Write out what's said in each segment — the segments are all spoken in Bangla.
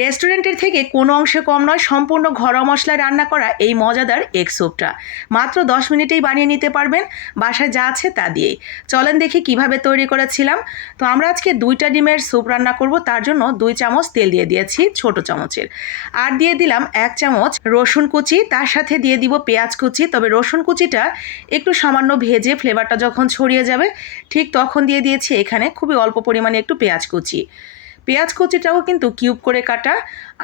রেস্টুরেন্টের থেকে কোনো অংশে কম নয়, সম্পূর্ণ ঘরোয়া মশলায় রান্না করা এই মজাদার এগ স্যুপটা। মাত্র দশ মিনিটেই বানিয়ে নিতে পারবেন, বাসায় যা আছে তা দিয়েই। চলেন দেখি কীভাবে তৈরি করেছিলাম। তো আমরা আজকে দুইটা ডিমের স্যুপ রান্না করব, তার জন্য দুই চামচ তেল দিয়ে দিয়েছি ছোট চামচের। আর দিয়ে দিলাম এক চামচ রসুন কুচি, তার সাথে দিয়ে দিব পেঁয়াজ কুচি। তবে রসুন কুচিটা একটু সামান্য ভেজে ফ্লেভারটা যখন ছড়িয়ে যাবে, ঠিক তখন দিয়ে দিয়েছি এখানে খুবই অল্প পরিমাণে একটু পেঁয়াজ কুচি। পেঁয়াজ কুচিটাও কিন্তু কিউব করে কাটা,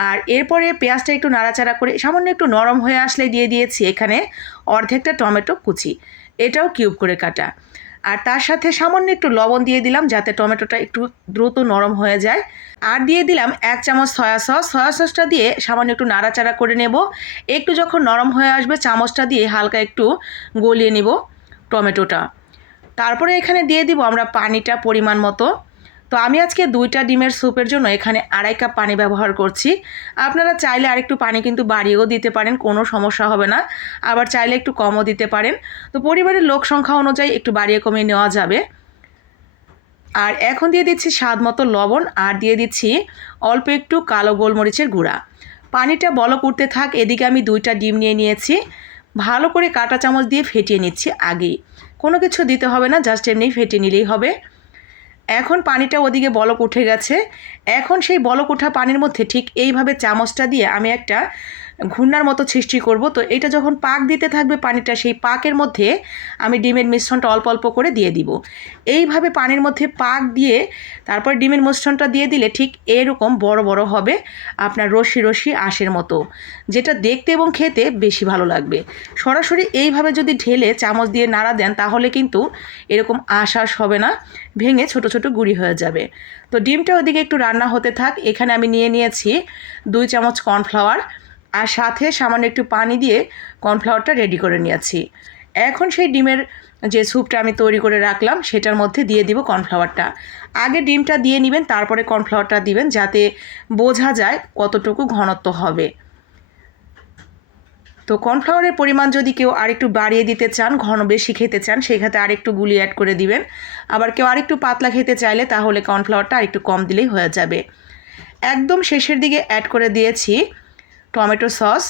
আর এরপরে পেঁয়াজটা একটু নাড়াচাড়া করে সামান্য একটু নরম হয়ে আসলে দিয়ে দিয়েছি এখানে অর্ধেকটা টমেটো কুচি, এটাও কিউব করে কাটা। আর তার সাথে সামান্য একটু লবণ দিয়ে দিলাম যাতে টমেটোটা একটু দ্রুত নরম হয়ে যায়। আর দিয়ে দিলাম এক চামচ সয়া সস, সয়া সসটা দিয়ে সামান্য একটু নাড়াচাড়া করে নেব। একটু যখন নরম হয়ে আসবে চামচটা দিয়ে হালকা একটু গলিয়ে নেব টমেটোটা। তারপরে এখানে দিয়ে দিব আমরা পানিটা পরিমাণ মতো। তো আমি আজকে দুইটা ডিমের স্যুপের জন্য এখানে আড়াই কাপ পানি ব্যবহার করছি। আপনারা চাইলে আরেকটু পানি কিন্তু বাড়িয়েও দিতে পারেন, কোনো সমস্যা হবে না। আবার চাইলে একটু কমও দিতে পারেন। তো পরিবারের লোক সংখ্যা অনুযায়ী একটু বাড়িয়ে কমিয়ে নেওয়া যাবে। আর এখন দিয়ে দিচ্ছি স্বাদ মতো লবণ আর দিয়ে দিচ্ছি অল্প একটু কালো গোলমরিচের গুঁড়া। পানিটা বলক উঠতে থাক, এদিকে আমি দুইটা ডিম নিয়ে নিয়েছি। ভালো করে কাঁটা চামচ দিয়ে ফেটিয়ে নিচ্ছি আগেই। কোনো কিছু দিতে হবে না, জাস্ট এমনি ফেটিয়ে নিলেই হবে। এখন পানিটা ওদিকে বলক উঠে গেছে। এখন সেই বলক ওঠা পানির মধ্যে ঠিক এইভাবে চামচটা দিয়ে আমি একটা ঘূর্ণার মতো সৃষ্টি করব। তো এটা যখন পাক দিতে থাকবে পানিটা, সেই পাকের মধ্যে আমি ডিমের মিশ্রণটা অল্প অল্প করে দিয়ে দিব। এইভাবে পানির মধ্যে পাক দিয়ে তারপর ডিমের মিশ্রণটা দিয়ে দিলে ঠিক এরকম বড় বড় হবে আপনার রশি রশি আঁশের মতো, যেটা দেখতে এবং খেতে বেশি ভালো লাগবে। সরাসরি এইভাবে যদি ঢেলে চামচ দিয়ে নাড়া দেন, তাহলে কিন্তু এরকম আঁশ আঁশ হবে না, ভেঙে ছোট ছোট গুঁড়ি হয়ে যাবে। তো ডিমটা ওদিকে একটু রান্না হতে থাক। এখানে আমি নিয়ে নিয়েছি দুই চামচ কর্নফ্লাওয়ার। আর সাথে সামান্য একটু পানি দিয়ে কর্নফ্লাওয়ারটা রেডি করে নিয়েছি। এখন সেই ডিমের যে স্যুপটা আমি তৈরি করে রাখলাম, সেটার মধ্যে দিয়ে দিব কর্নফ্লাওয়ারটা। আগে ডিমটা দিয়ে নেবেন, তারপরে কর্নফ্লাওয়ারটা দিবেন যাতে বোঝা যায় কতটুকু ঘনত্ব হবে। তো কর্নফ্লাওয়ারের পরিমাণ যদি কেউ আরেকটু বাড়িয়ে দিতে চান, ঘন বেশি খেতে চান, সেক্ষেত্রে আরেকটু গুলি অ্যাড করে দিবেন। আবার কেউ আরেকটু পাতলা খেতে চাইলে, তাহলে কর্নফ্লাওয়ারটা আরেকটু কম দিলেই হয়ে যাবে। একদম শেষের দিকে অ্যাড করে দিয়েছি টমেটো সস।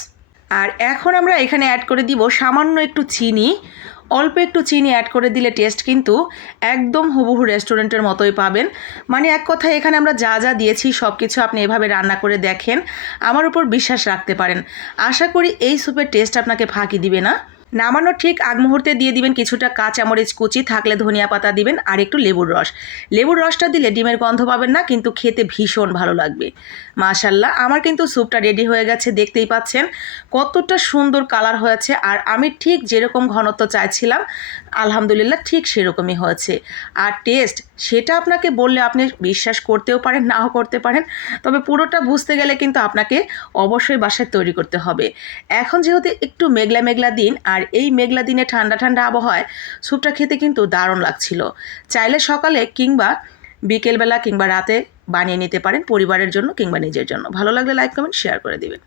আর এখন আমরা এখানে অ্যাড করে দিব সামান্য একটু চিনি। অল্প একটু চিনি অ্যাড করে দিলে টেস্ট কিন্তু একদম হুবহু রেস্টুরেন্টের মতোই পাবেন। মানে এক কথায় এখানে আমরা যা যা দিয়েছি সব কিছু আপনি এভাবে রান্না করে দেখেন। আমার উপর বিশ্বাস রাখতে পারেন। আশা করি এই স্যুপের টেস্ট আপনাকে ফাঁকি দিবে না। নামানোর ঠিক আগ মুহূর্তে দিয়ে দিবেন কিছুটা কাঁচামরিচ কুচি, থাকলে ধনিয়া পাতা দিবেন আর একটু লেবুর রস। লেবুর রসটা দিলে ডিমের গন্ধ পাবেন না, কিন্তু খেতে ভীষণ ভালো লাগবে। মাশাল্লাহ, আমার কিন্তু স্যুপটা রেডি হয়ে গেছে, দেখতেই পাচ্ছেন। কতটা সুন্দর কালার হয়েছে, আর আমি ঠিক যেরকম ঘনত্ব চাইছিলাম, আলহামদুলিল্লাহ ঠিক সেরকমই হয়েছে। আর টেস্ট সেটা আপনাকে বললে আপনি বিশ্বাস করতেও পারেন, নাও করতে পারেন, তবে পুরোটা বুঝতে গেলে কিন্তু আপনাকে অবশ্যই বাসায় তৈরি করতে হবে। এখন যেহেতু একটু মেঘলা মেঘলা দিন, আর এই মেঘলা দিনে ঠান্ডা ঠান্ডা আবহাওয়ায় স্যুপটা খেতে কিন্তু দারুণ লাগছিল। চাইলে সকালে কিংবা বিকেলবেলা কিংবা রাতে বানিয়ে নিতে পারেন পরিবারের জন্য কিংবা নিজের জন্য। ভালো লাগলে লাইক কমেন্ট শেয়ার করে দিবেন।